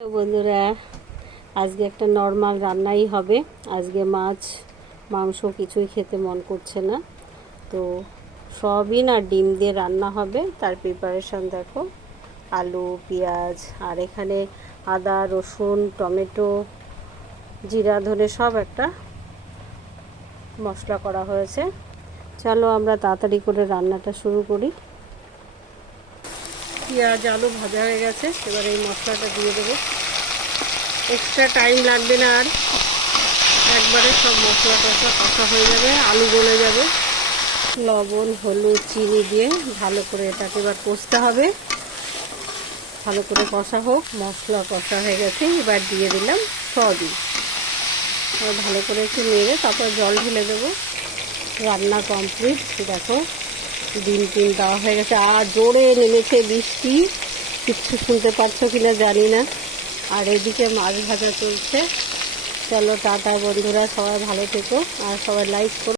তো বন্ধুরা, আজকে একটা নর্মাল রান্নাই হবে। আজকে মাছ মাংস কিছুই খেতে মন করছে না, তো সয়াবিন আর ডিম দিয়ে রান্না হবে। তার প্রিপারেশান দেখো, আলু পেঁয়াজ আর এখানে আদা রসুন টমেটো জিরা ধরে সব একটা মশলা করা হয়েছে। চলো আমরা তাড়াতাড়ি করে রান্নাটা শুরু করি। পেঁয়াজ আলু ভাজা হয়ে গেছে, এবার এই মশলাটা দিয়ে দেবো। এক্সট্রা টাইম লাগবে না, আর একবারে সব মশলা টশলা কষা হয়ে যাবে, আলু গলে যাবে। লবণ হলুদ চিনি দিয়ে ভালো করে এটাকে এবার কষতে হবে। ভালো করে কষা হোক, মশলা কষা হয়ে গেছে, এবার দিয়ে দিলাম সয়াবিন। এবার ভালো করে একটু নেড়ে তারপর জল ঢেলে দেবো। রান্না কমপ্লিট। দেখো ডিম দেওয়া হয়ে গেছে, আর জোরে নেমেছে বৃষ্টি, কিচ্ছু শুনতে পাচ্ছ কিনা জানি না। আর এদিকে মাছ ভাজা চলছে। চলো টাটা বন্ধুরা, সবাই ভালো থেকো আর সবাই লাইক করো।